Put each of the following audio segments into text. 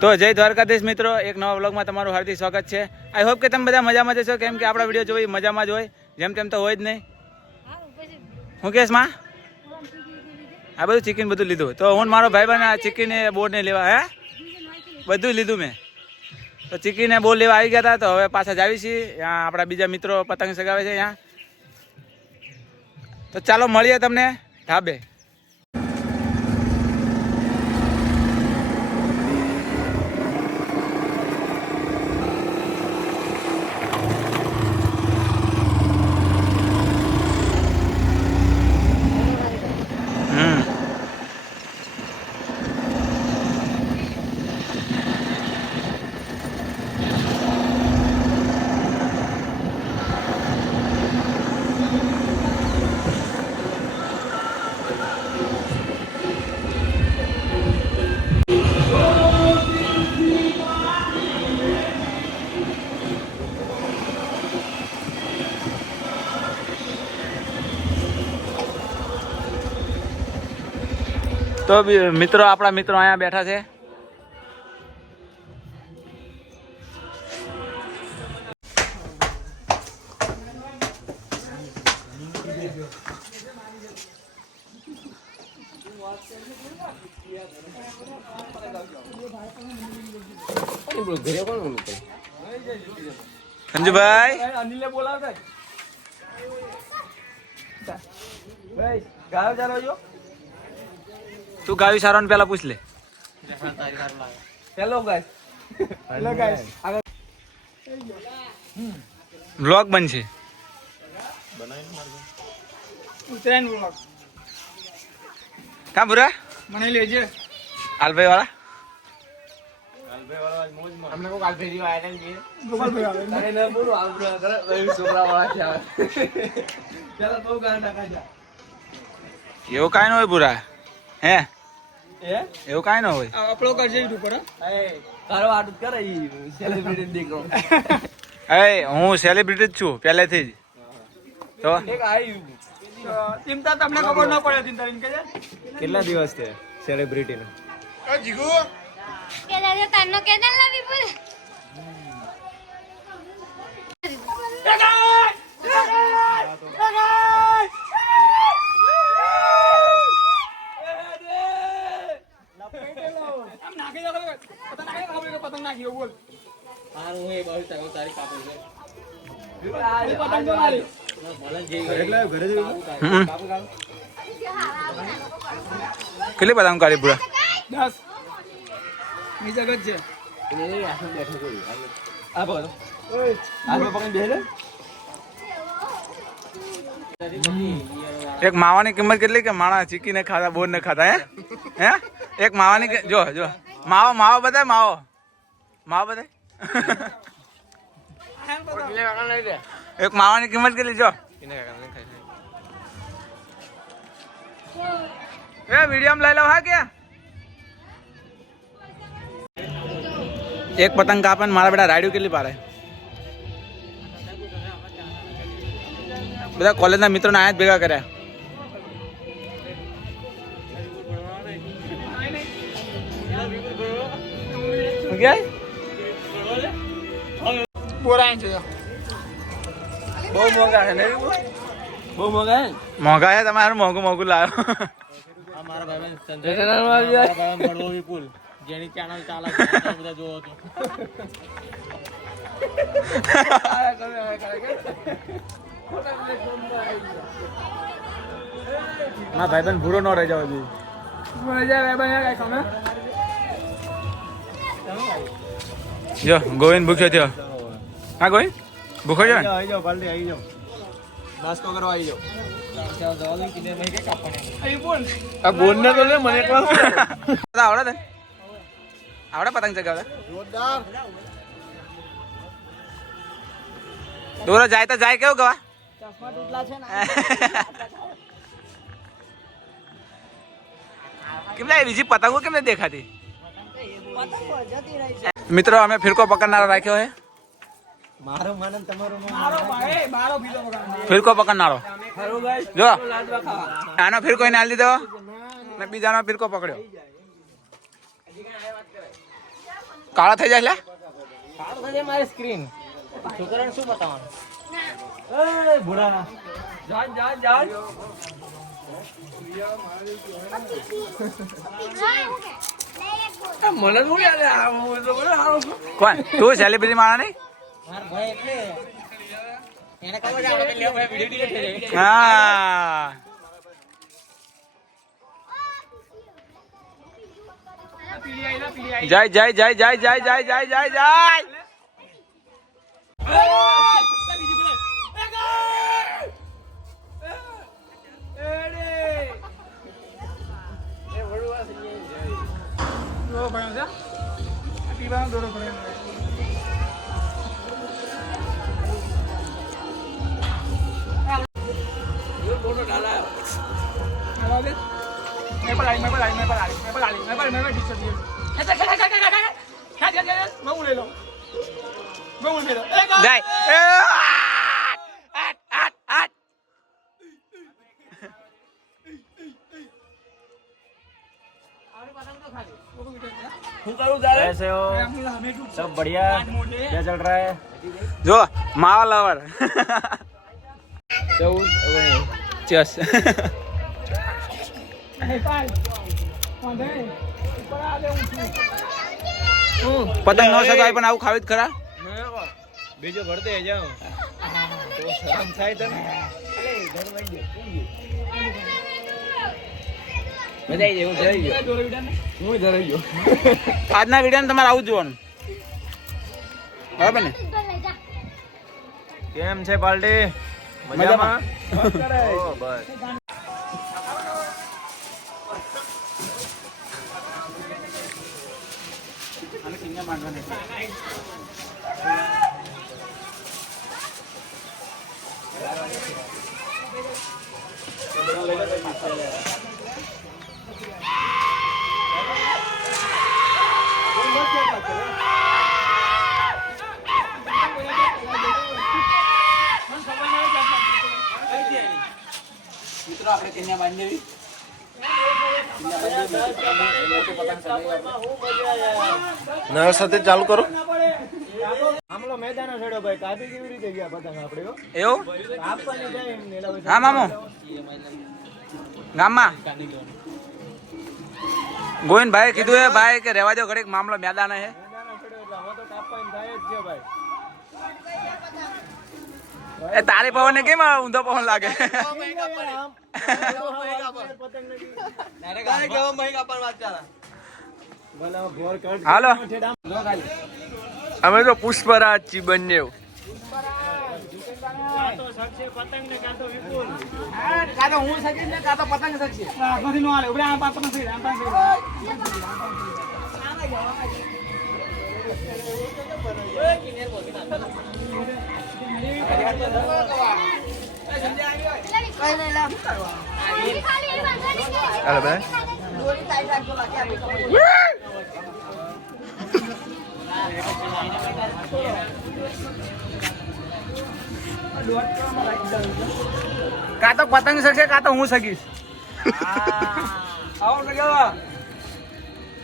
તો જય દ્વારકાધીશ મિત્રો, એક નવા વ્લોગમાં તમારું હાર્દિક સ્વાગત છે. આઈ હોપ કે તમે બધા મજામાં જશો, કેમ કે આપણા વિડીયો જોઈ મજામાં જ હોય, જેમ તેમ તો હોય જ નહીં. હું કેસ માં આ બધું ચિકન બધું લીધું, તો હું મારો ભાઈ બને ચિકન બોર્ડ ને લેવા હે બધું લીધું મેં. તો ચિકન બોર્ડ લેવા આવી ગયા હતા, તો હવે પાછા જ આવી છીએ. આપણા બીજા મિત્રો પતંગ ચગાવે છે અહીંયા. તો ચાલો મળીએ તમને ઢાબે. તો મિત્રો, આપણા મિત્રો અહીંયા બેઠા છે. સંજુભાઈ અનિલે બોલાવતા ગાયો ચાલો જો. તું ગાયું સારો ને પેલા પૂછ લે. Hello guys, hello guys, vlog બનશે. ઉતરાયણ વ્લોગ કા બુરા મને લેજે. આલભાઈ વાળા અમને કો આલભાઈ આયા ને ગોપાલભાઈ આવે ને બોલો આલભાઈ કરે છોકરા વાળા છે આવે. ચાલો બહુ ગાન નાખા જા. એવું કાઈ ન હોય બુરા હે એવું કાઈ ન હોય. આપણો કરજે યુટ્યુબ પર. તારો આટું કરે ઈ સેલિબ્રિટી દીકરો. હું સેલિબ્રિટી જ છું પહેલેથી જ. તો એક આઈ ચિંતા તમને ખબર ન પડે. ચિંતા કે કેટલા દિવસ છે સેલિબ્રિટી નો? જીગુ પેલા જે તારનો કેદન લાવી બોલ. પતંગ નાખ્યો બોલ. હારું હું એ બહુ તારી કાપું છે. પતંગ તો મારી એટલે ઘરે જઈ કાપુ કાપુ. કેટલી પતંગ કાઢી પૂરા? 10 ની જગત છે. એને આસન બેઠો કોઈ આ બોલો. ઓય આ પકડી બેહે. એક માવાની કિંમત કેટલી કે માણા ચીકી ને ખાતા બોર ને ખાતા હે એક માવાની જો જો માવો માવો બતાય માવો માવો બતાય. એક માવાની કિંમત કેટલી જો એ વિડીયો લઈ લો હા કે એક પતંગ કાપે ને મારા બેટા રાડ્યું કેટલી પાડે. બધા કોલેજના મિત્રોને આયા જ ભેગા કર્યા. બહુ મોંઘા છે ને? બહુ મોંઘા છે. મોંઘા છે તમારે મોંઘું મોંઘું લાવ્યો. જેની ચેનલ ચાલે બધા જોવો તો ના ભાઈ બન ભૂરો ન રહી જાવ જોઈએ. જો ગોવિંદ ભૂખ્યો થયો. હા ગોવિંદ ભૂખો છે. આવી જાઓ પાલટી આવી જાઓ નાસ્તો કરવા આવી જાઓ. આ બોલ ને તો લે મને એકલા આવડે આવડે પતંગ ચગાવતા જોરદાર. દોરો જાય તો જાય કેવું ગવા ચશ્મા તૂટલા છે ને કેમ લે બીજી પતંગો કેમ દેખાતી? મિત્રો અમે ફિરકો પકડનારો રાખ્યો હે. મારો માનન તમારો મારો ભાઈ મારો ફિરકો પકડનારો જો આનો ફિરકો એને આલી દીધો ને બીજાનો ફિરકો પકડ્યો. કાળા થઈ જાય કાળો થઈ જાય મારી સ્ક્રીન. છોકરાને શું બતાવવાનું? એ ભૂડા જાન જાન જાન. મને શું યાદ કોણ તું સેલિબ્રિટી માણા નહીં માર ભાઈ એટલે એને ખબર છે આપણે લે ભાઈ વિડિયો ડિલીટ થઈ જાય. હા જય જય જય જય જય જય જય જય જય कैसे हो? सब बढ़िया? क्या चल रहा है? જો માવા લવર ચસ પતંગ નો સગાઈ પણ આવું ખાવી જ ખરા બીજો ભરતે જાઉં તો શરમ થાય તને. બધાઈ જેવું ધરાઈ ગયો. હું ધરાઈ ગયો. આજના વિડીયો તમારે આવું જ જોવાનું બરાબર ને કેમ છે પાર્ટી? મજામાં? ઓ બસ. મિત્રો આપણે કન્યા બાંધેવી નવા સાથે ચાલુ કરો. આમલો મેદાન છેડો ભાઈ કાપી કેવી રીતે ગયા પતંગ આપણે એવું આપવાની જાય એમને. હા મામો ગામમાં ગોવિંદભાઈ કીધું હે ભાઈ કે રેવા દો ઘડીક મામલો મેદાન હે મેદાન છેડો એટલે હવે તો કાપવાની જાય જ છે ભાઈ. એ તારી પવન ને કેમ ઊંધો પવન લાગે હાલો અમે તો પુષ્પરાજ છી બંને હાલો ભાઈ કા તો પતંગ શકશે કા તો હું શકીશ આવો લગાવા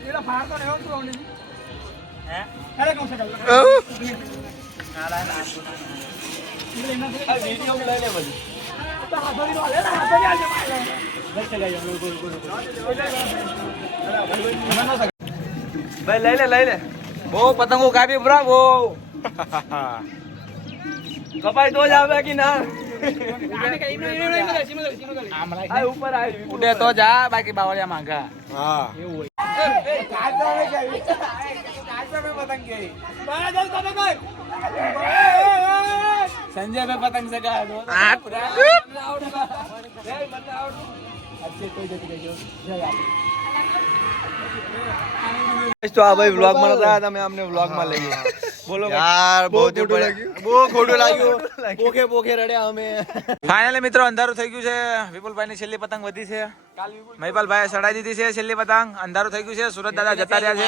એલા ફાર તો રહેવો તો ને હે અરે કોણ સકાલ આ વિડિયો માં લઈ લે બધી તો હાથોડી નો લે હાથોડી આલે બસ ચલા જાવ ભાઈ લઈ લે બહુ પતંગો કાપી બ્રાવો કપાઈ તો જ આવે કે ના ઉડે તો જા બાકી બાવળિયા માંગા હા એવું સંજય ભાઈ પતંગ સગા તો આ ભાઈ વ્લોગ માં હતા તમે અમને વ્લોગ માં લઈ ગયા. બોલો યાર બહુ ખોટું લાગ્યું. પોખે રડ્યા અમે. ફાઇનલી મિત્રો અંધારું થઈ ગયું છે. વિપુલભાઈ ની છેલ્લી પતંગ વધી છે. મહિપાલભાઈ સડાઈ દીધી છે છેલ્લી પતંગ. અંધારું થઈ ગયું છે. સુરત દાદા જતા રહ્યા છે.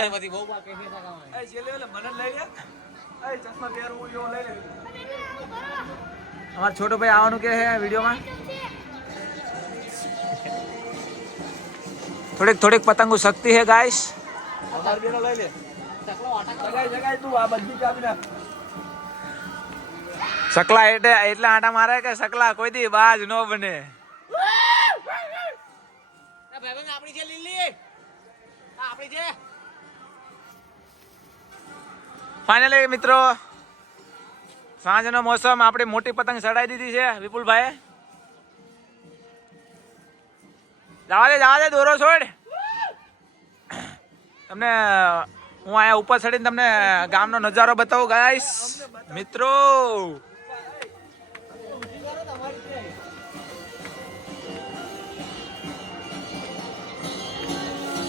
અમાર છોટો ભાઈ આવવાનું કે છે વિડીયોમાં. થોડીક પતંગો શક્તિ है गाइस. જગાય તું આ બધી કાપી નાખ. સકલા એટલા આટા મારે કે સકલા કોઈ દી બાજ ન બને. ફાઇનલી મિત્રો સાંજનો મોસમ આપણી મોટી પતંગ ચડાઈ દીધી છે વિપુલભાઈ. જવા દે દોરો છોડ. તમને હું અહીંયા ઉપર ચડીને તમને ગામનો નજારો બતાવું ગાઈસ મિત્રો.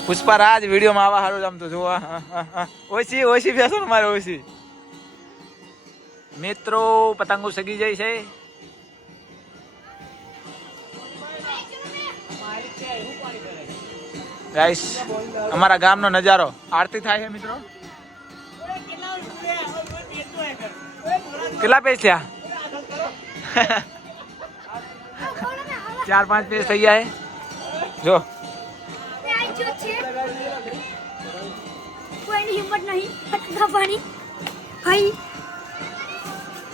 પુષ્પારાજ વિડીયોમાં આવા સારું જમતું જોવા. ઓછી બેસો ને મારે ઓછી. મિત્રો પતંગો સગી જાય છે. ગાઈસ અમારા ગામનો નજારો. આરતી થાય છે મિત્રો. કેટલા પેજ થયા? 4-5 પેજ થઈ ગયા છે જો.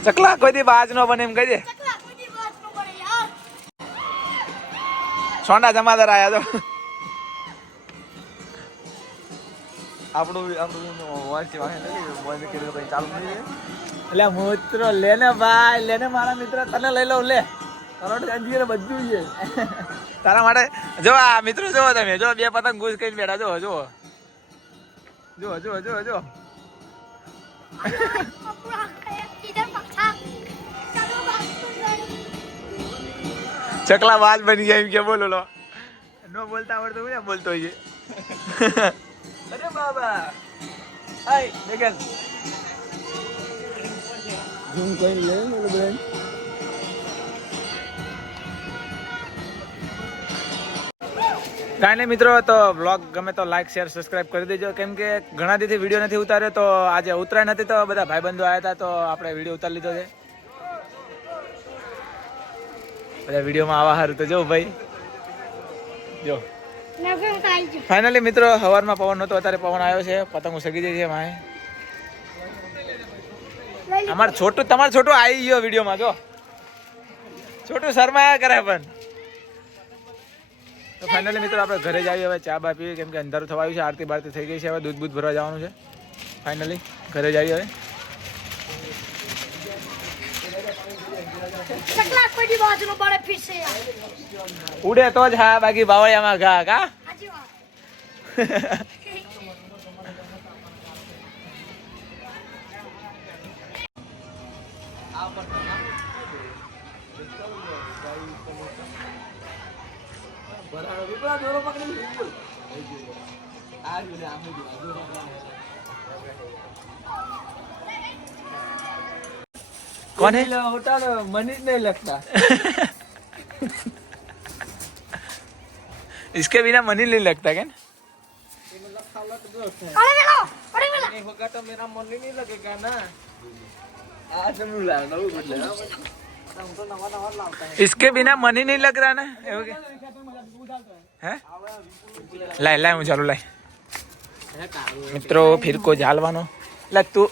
ચકલા કોઈ દી બાજ નો બને એમ કહી દે. સોના જમાદાર આયા તો. એટલે મિત્રો લેને ભાઈ લેને મારા મિત્ર તને લઈ લઉં લે. બધું છે તારા માટે. જો આ મિત્રો જો તમે જો 2 પતંગ ઘૂસ કરીને બેઠા જો જો જો જો જો જો. ચકલા બાજ બની ગયા એમ કે બોલો લો. નો બોલતા આવડતો હું બોલતો હોય. અરે બાબા હાય દેખન ઝૂમ કોઈ લે બોલો બેન. કાંઈ નહીં મિત્રો તો બ્લોગ ગમે તો લાઈક શેર સબસ્ક્રાઇબ કરી દેજો. કેમ કે ઘણા દિવસથી વિડીયો નથી ઉતાર્યો તો આજે ઉતરાય નથી તો બધા ભાઈબંધો આવ્યા હતા તો આપણે વિડીયો ઉતારી લીધો છે. બધા વિડીયોમાં આવા સારું તો જો ભાઈ જો. ફાઇનલી મિત્રો સવારમાં પવન નહોતો અત્યારે પવન આવ્યો છે. પતંગો સગી જાય છે માએ. તમારું છોટું આવી ગયો વિડીયોમાં જો. છોટું શર્માયા કરે પણ. તો ફાઇનલી મિત્રો આપણે ઘરે જઈએ હવે ચા બા પીએ કેમ કે અંધારું થવા આવ્યું છે. આરતી બારતી થઈ ગઈ છે. હવે દૂધ ભરવા જવાનું છે. ફાઇનલી ઘરે જઈએ હવે. ઉડે તો જ હા બાકી બાવળિયામાં ઘા કા. કોને હોટા મને જ નહીં लगता. इसके बिना मन ही नहीं लगता क्या? नहीं होगा तो मेरा मन ही नहीं लगेगा ना. आज हम लाना वो बदला. इसके बिना मन ही नहीं लग रहा ना. लाय હું ચાલુ લાય મિત્રો ફિર કો ઝાલવાનો લાગતું.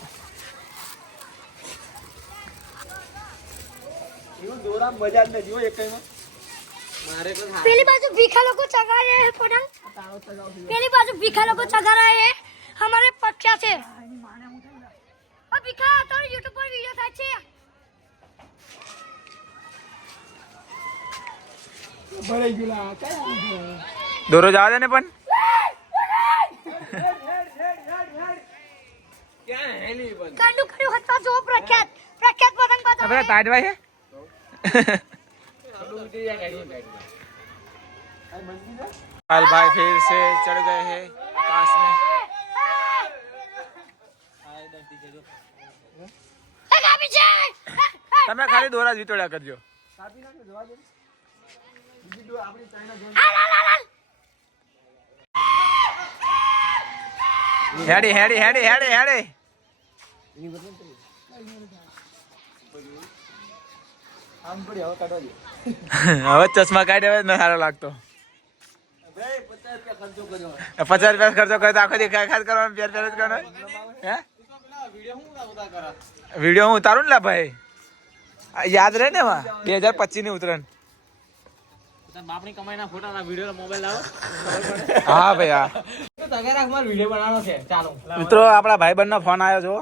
દોરા મજા જ નથી હોય એકમાં. पहली बाजू भीखा लोग को चगा रहे हैं पतंग. पहली बाजू भीखा लोग को चगा रहे हैं हमारे पक्षा से. और भीखा तो YouTube पर वीडियो था छे. ભરાઈ ગયું લા. દોરો જવા દે ને પણ. ક્યાં હેલી પણ કાંડુ કર્યું હતા જો પ્રખ્યાત પતંગ હવે બતાવે. તાડવા છે. लाल भाई फिर से चढ़ गए हैं आकाश में. તમે ખાલી દોરા જીતોડ્યા કરજો. હેડી હેડી હેડી હેડી હેડી. હવે ચશ્મા કાઢ્યા ન સારો લાગતો. ₹50 ખર્ચો કરે તો આખો દી ખાસ કરવાનો, પ્યાર પ્યાર જ કરવાનો. હે વિડીયો હું ઉતારું ને લા ભાઈ, યાદ રહે ને એમાં 2025 ની ઉતરણ. બાપની કમાઈના ફોટા વિડીયો મોબાઈલ લાવો. હા ભાઈ હા. તગારા અમાર વિડીયો બનાવવાનો છે. ચાલો મિત્રો આપણા ભાઈબંધ નો ફોન આવ્યો જો.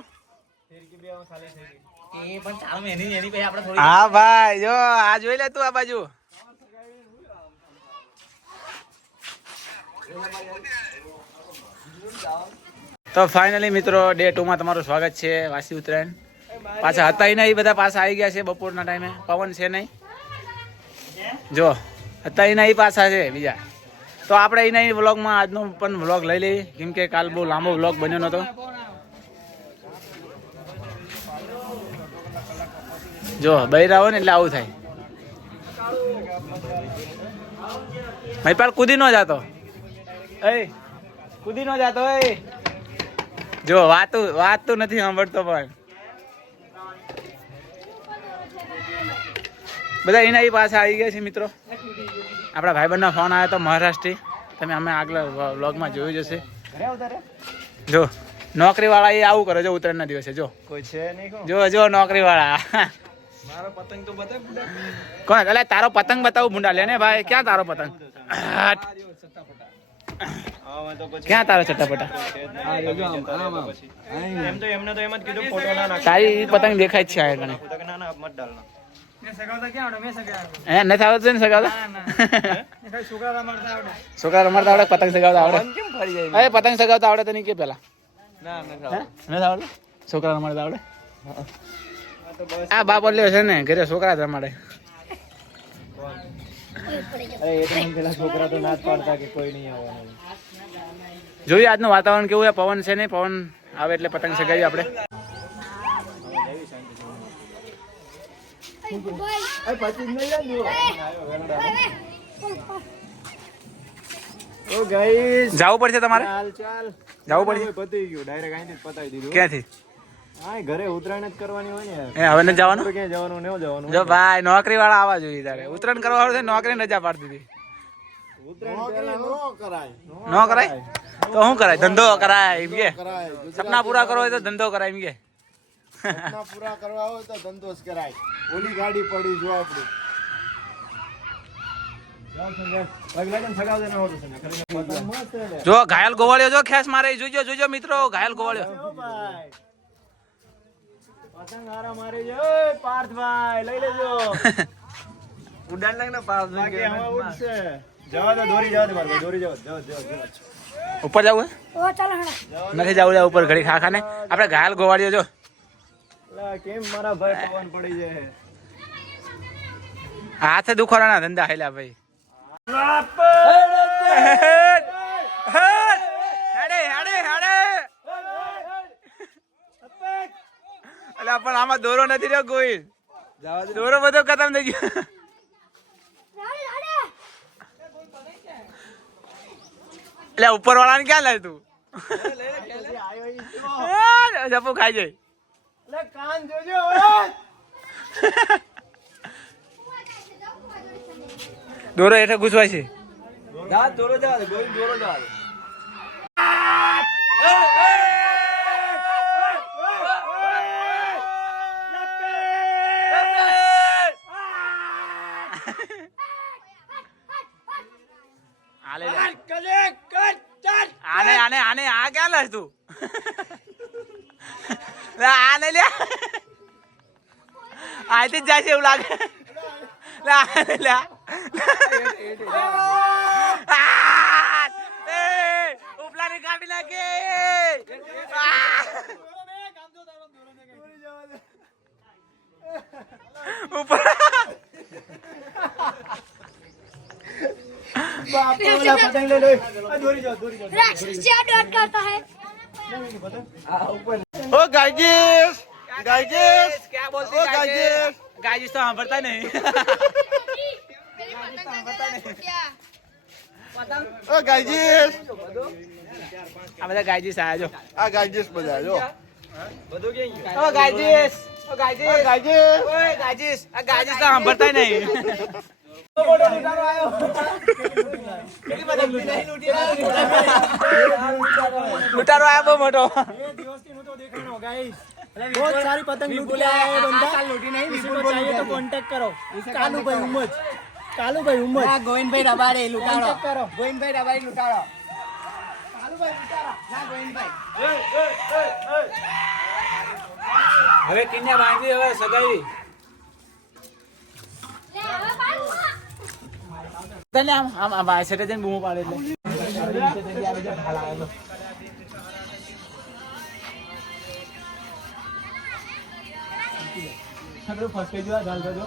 એ પણ ચાલો એની પછી આપણે થોડી. હા ભાઈ જો આ જોઈ લે તું આ બાજુ. તો ફાઇનલી મિત્રો ડે 2 માં તમારું સ્વાગત છે. વાસી ઉત્તરાયણ પાછા હતા નહીં, બધા પાછા આવી ગયા છે બપોરના ટાઈમે. પવન છે નહીં જો, હતા નહીં પાછા છે બીજા. તો આપણે એના વ્લોગમાં આજનો પણ વ્લોગ લઈ લઈએ, કેમ કે કાલ બહુ લાંબો વ્લોગ બન્યો નતો. જો બૈરા હોય ને એટલે આવું થાય. મહિપાલ કૂદી નો જાતો, એ કૂદી નો જાતો. એ જો વાત તો નથી સાંભળતો, પણ બધા એના પાછા આવી ગયા છે મિત્રો. આપણા ભાઈબંધનો ફોન આવ્યો તો મહારાષ્ટ્રી, તમે અમે આગલા વ્લોગમાં જોયું જશે. જો નોકરી વાળા એ આવું કરે જો ઉત્તરાયણના દિવસે. જો કોઈ છે નહીં. જો જો નોકરી વાળા. મારો પતંગ તો બતાવ. કોણ એટલે તારો પતંગ બતાવું ભૂંડા લે ને ભાઈ. ક્યાં તારો પતંગ? ક્યાં તારો ચટ્ટાપટા? એમ તો એમને તો એમ જ કીધું ફોટો ના નાખ. તારી પતંગ દેખાય જ છે આ કણે. ના ના મત ડાલના. હે નથી આવડતું ને સગાવતા? છોકરા રમાડતા આવડે, પતંગ સગાવતા આવડે? કેમ ફરી જાય? અરે પતંગ સગાવતા આવડે તો નહીં કે પેલા? ના નથી આવડે? છોકરા રમાડતા આવડે? આ બાપ લ્યો છે ને ઘરે છોકરા જ રમાડે. અરે એ તો પેલા છોકરા તો ના જ પાડતા કે કોઈ નહીં આવવાનું. જોઈએ આજનું વાતાવરણ કેવું છે. પવન છે ને, પવન આવે એટલે પતંગ સગાવી આપણે. ઓ ગાઈસ જવું પડશે તમારે? ચાલ જવું પડશે. પતી ગયું ડાયરેક્ટ અહીંથી જ પતાવી દીધું. ક્યાંથી? હા ઘરે ઉત્તરાયણ જ કરવાની હોય ને. એ હવે નથી જવાનું? ક્યાં જવાનું ન જવાનું. જો ભાઈ નોકરી વાળા આવવા જોઈએ તારે. ઉત્તરાયણ કરવા વાળું છે, નોકરી રજા પાડી દીધી. ઉત્તરાયણ નો કરાય. ન કરાય તો શું કરાય? ધંધો કરાય એમ કે. સપના પૂરા કરવા હોય તો ધંધો કરાય એમ કે. સપના પૂરા કરવા હોય તો ધંધો જ કરાય. ઓલી ગાડી પડી જો આપડી. જો ઘાયલ ગોવાળિયો જો ખેસ મારે. જોજો જોજો મિત્રો, ઘાયલ ગોવાળિયો. પતંગ હારા મારે જો પાર્થભાઈ લઈ લેજો. ઉડાન લાગ ને પાર્થભાઈ કે હવા ઉડશે. જવા દો, દોરી જવા દે મારે, દોરી જવા જાવ. ઉપર જવું હે? ઓ ચાલો હેડા. નથી જવું ઉપર ઘડી ખા ખાને. આપણે ઘાયલ ગોવાળિયો જો. કેમ મારા ભાઈ પવન પડી જાય. હાથે દુખવાના ધંધા હેલા ભાઈ. અલ્યા પણ આમાં દોરો નથી રહ્યો કોઈ. દોરો બધો ખતમ થઈ ગયો. એટલે ઉપર વાળાને ક્યાં લાય તું? જપુ ખાઈ જાય. કાન જોજો. દોરો હેઠે ઘૂસવાય છે. દોરો જવા દે, દોરો જવા દે. આને આ ક્યાં લાશ તું? આને લ્યા આથી જ જાય છે એવું લાગે. ઉપલાની કાપી નાખે. ઉપર राक्षस क्या डॉट करता है? ओ गाइस क्या बोलते ओ हैं गाइस गाइस तो સાંભળતા નહીં. ओ गाइस આ બધા ગાયજીસ આયા જો. આ ગાइस બધા જો બધું કે ઓ ગાયજીસ, ઓ ગાયજીસ, ओ गाइस ઓય ગાયજીસ. આ ગાયજીસ તો સાંભળતા નહીં. લૂંટારો આ બહુ મોટો बहुत सारी पतंग लूट के आए हैं बंदा लूटी नहीं किसी को चाहिए तो कांटेक्ट करो कालू भाई उम्मत गोविंद भाई रबाड़े लुटाड़ो करो गोविंद भाई रबाड़ी लुटाड़ो कालू भाई लुटाड़ा ना गोविंद भाई હવે કિન્યા બાંધી હવે સગાઈ તને આમ આમ આ સેટે જઈને બૂમો પાડે એટલે ફર્સ્ટ પેજ વાળા ગાલ કરજો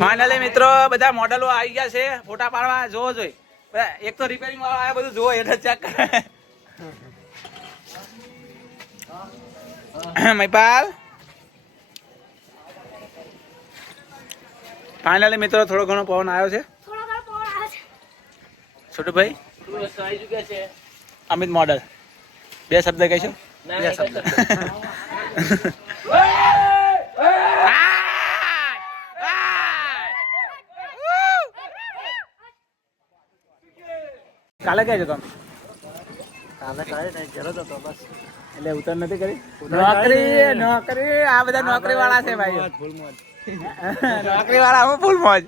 ફાઇનલી મિત્રો બધા મોડલો આવી ગયા છે ફોટા પાડવા જોવો જોઈ એક તો રિપેરિંગ વાળા આવ્યા બધું જોવો એટલે ચેક કરે મહિપાલ ફાઇનલી મિત્રો થોડો ઘણો પવન આવ્યો છે છોટુ ભાઈ અમિત મોડલ બે શબ્દ કહીશું બે શબ્દ કાલે ક્યાં છો તમે એટલે ઉતર નથી કરી નોકરી આ બધા નોકરી વાળા છે ભાઈ નોકરી વાળા હું ફૂલ મોજ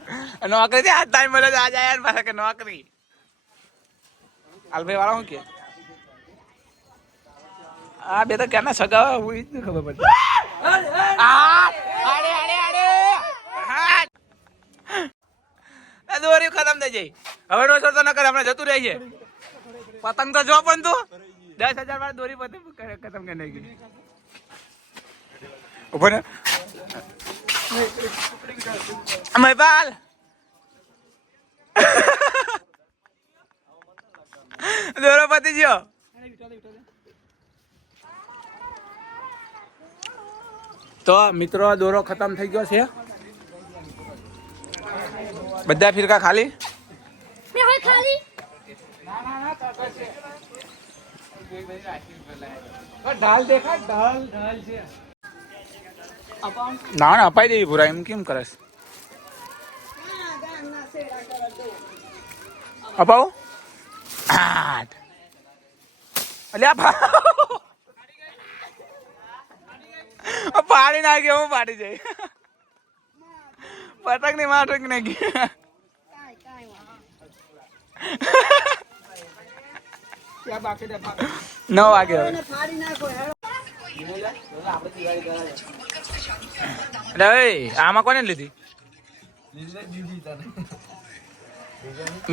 નોકરી થી હાથ ટાઈમ મળે આ જાય પાછા કે નોકરી આલભાઈ વાળા હું કે આ બે તો ક્યાંના સગા હું એ જ ખબર પડતી દોરી ખતમ થઈ જાય હવે નો સરતો ન કરે હમણાં જતું રહે છે પતંગ તો જો પણ તું 10,000 વાર દોરી પતંગ ખતમ કરી નાખી ઉભો ને મહિપાલ દોરો પતી ગયો તો મિત્રો દોરો ખતમ થઈ ગયો છે બધા ફિરકા ખાલી ઢાલ દેખા ઢાલ છે ના ના અપાઈ દેવી પૂરા એમ કેમ કરે અપાવું પાડી નાખી હું પાડી જાય પતંગ ની માટક નાખી 9 વાગે આમાં કોને લીધી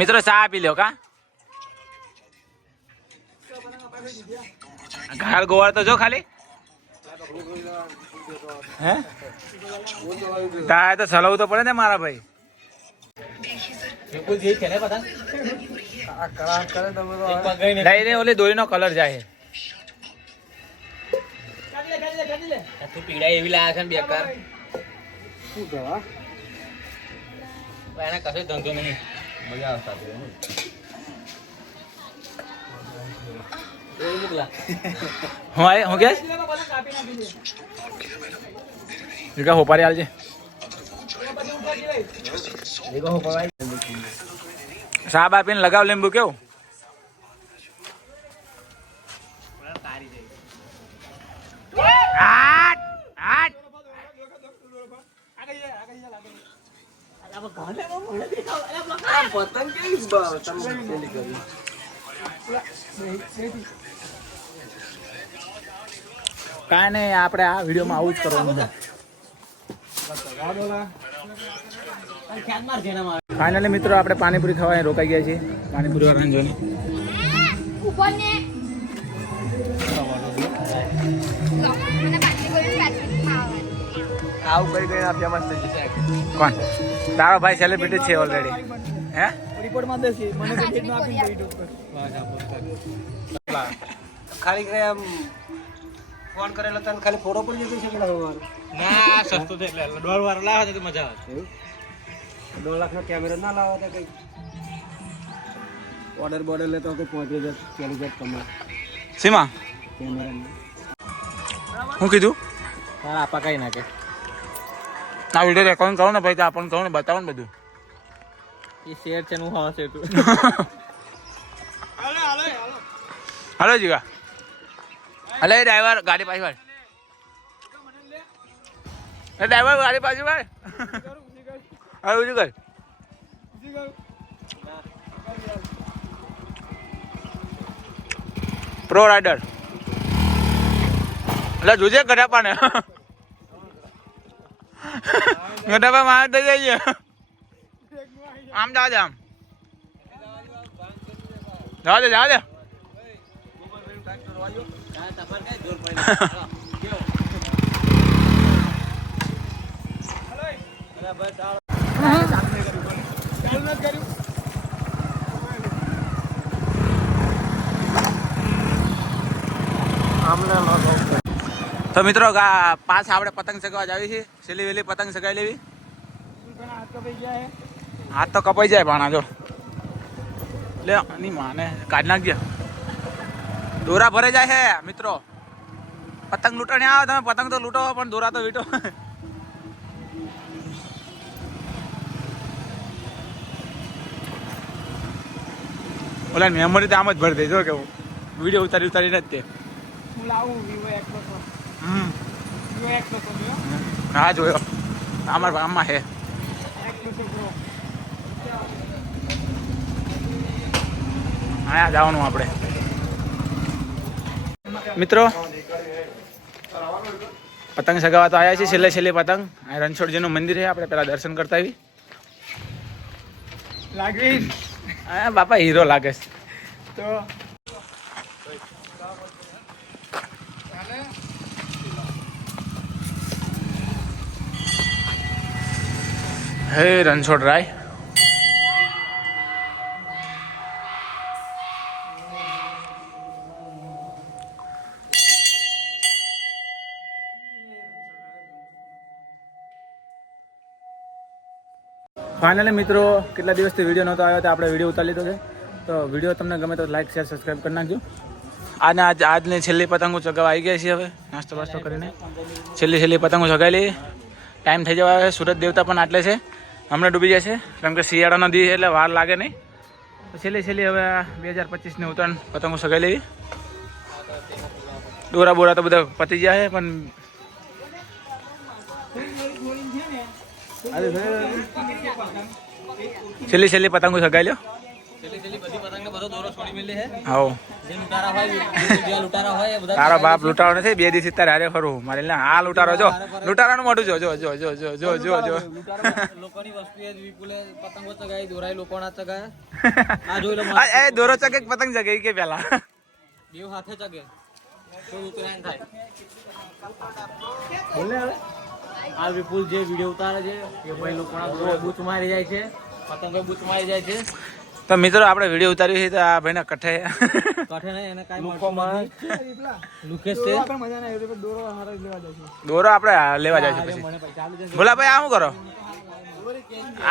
મિત્રો ચા પી લ્યો કા ઘાલ ગોવાર તો જો ખાલી હે તારે તો ચલાવવું તો પડે ને મારા ભાઈ ઓલી દોરી નો કલર જાય પીડા એવી લાગે છે ને બેકાર એને કશો ધંધો નહીં મજા આવતા હું કે હોપારી આલજે સાબ આપીને લગાવ લીંબુ કેવું કાંઈ નહીં આપણે આ વિડીયોમાં આવું જ કરવાનું છે ફાઇનલી મિત્રો આપણે પાણીપુરી ખાવા રોકાઈ ગયા છીએ પાણીપુરી વાળાને જોઈને આવું કરી કરીને આપ્યા મસ્ત કોણ તારો ભાઈ સેલિબ્રિટી છે ઓલરેડી હે રિપોર્ટમાં દેસી મને તો ડેટ નો આપીને યુટ્યુબ પર ખાલી કરે આમ ફોન કરેલો તને ખાલી ફોટો પડી જતો છે પેલા સવારે ના સસ્તું છે એટલે $1.5 લાવે તો મજા આવે 2 લાખનો કેમેરા ના લાવે તો કઈ ઓર્ડર બોર્ડર લેતો કે 35,000 40,000 કમાય સીમા કેમેરા હું કીધું તારા આપા કઈ નાખે આ વિડીયો રેકોર્ડિંગ કરો ને ભાઈ તો આપણને કહું ને બતાવો ને બધું એ શેર છે નું હા છે તું હાલો જીગા હલે ડ્રાઈવર ગાડી પાછી વાળ ડ્રાઈવર ગાડી પાછી વાળ હવે ઉજી કર પ્રો રાઇડર એટલે જોજે ગઢાપા ને ગઢાપા માર થઈ જાય આમ જવા દે આમ જવા દે જવા દે તો મિત્રો પાછા આપણે પતંગ ચગાવવા જાવી છે છેલ્લી વેલી પતંગ ચગાવી લેવી હાથ તો કપાઈ જાય ભાણા જો લે ની માને કાઢ નાખજે દોરા ભરે જાય છે મિત્રો પતંગ લૂંટણી આવે તમે પતંગ તો લૂંટો પણ દોરા તો વીટો ઓલા મેમરી તો આમ જ ભરી દેજો કે વિડીયો ઉતારીને જ તે હા જોયો અમારા ગામમાં છે હા જવાનું આપણે મિત્રો પતંગ સગાવા તો આવ્યા છીએ છેલ્લે પતંગ આ રણછોડજીનું મંદિર છે આપણે પેલા દર્શન કરતા આવી લાગવી હા બાપા હીરો લાગે છે તો હે રણછોડ રાય ફાઇનલી મિત્રો કેટલા દિવસથી વિડીયો નહોતો આવ્યો તો આપણે વિડીયો ઉતારી લીધો છે તો વિડીયો તમને ગમે તો લાઈક શેર સબસ્ક્રાઈબ કરી નાખજો અને આજની છેલ્લી પતંગો ચગાવવા આવી ગયા છીએ હવે નાસ્તો વાસ્તો કરીને છેલ્લી પતંગો ચગાવી લઈએ ટાઈમ થઈ જવા આવે સુરત દેવતા પણ આટલે છે હમણાં ડૂબી જશે કેમ કે શિયાળાનો દી એટલે વાર લાગે નહીં તો છેલ્લી હવે 2025ની ઉત્તરાયણ પતંગો ચગાવી લેવી દોરા બોરા તો બધા પતી ગયા છે પણ છેલ્લી પતંગો ચગાવી લ્યો તારો બાપ લૂંટારો નથી 2 દિવસ તારે હારે ફરવું મારે આ લૂંટારો જો લૂંટારાનું મોઢું જો જો જો જો જો જો જો જો લોકોની વસ્તુ જ વિપુલે પતંગો ચગાવી દોરાઈ લોકોના ચગાયા આ જોઈ લો એ દોરો ચગે પતંગ ચગે કે પેલા બેવ હાથે ચગે તો ઉતરાણ થાય આ વિપુલ જે વિડિયો ઉતારે છે એ ભાઈ લોકોના દોરા બૂચ મારી જાય છે પતંગો બૂચ મારી જાય છે તો મિત્રો આપણે વિડીયો ઉતાર્યું છે તો આ ભાઈના કઠે નહીં એને કાઈ લોકોમાં લુકેશ છે મજા ના આવે દોરો હારે લેવા જાય છે દોરો આપણે લેવા જાય છે પછી બોલા ભાઈ આ શું કરો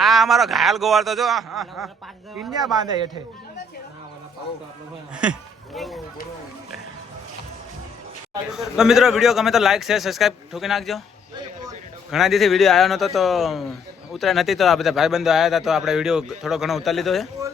આ અમારો ઘાયલ ગોવાળ તો જો ઇન્ડિયા બાંધે હેઠે તો મિત્રો વિડીયો ગમે તો લાઈક શેર સબસ્ક્રાઈબ ઠોકી નાખજો ઘણા દિવસથી વિડીયો આવ્યો નહોતો તો ઉતરાય નથી તો આ બધા ભાઈબંધો આવ્યા હતા તો આપણે વિડીયો થોડો ઘણો ઉતારી લીધો છે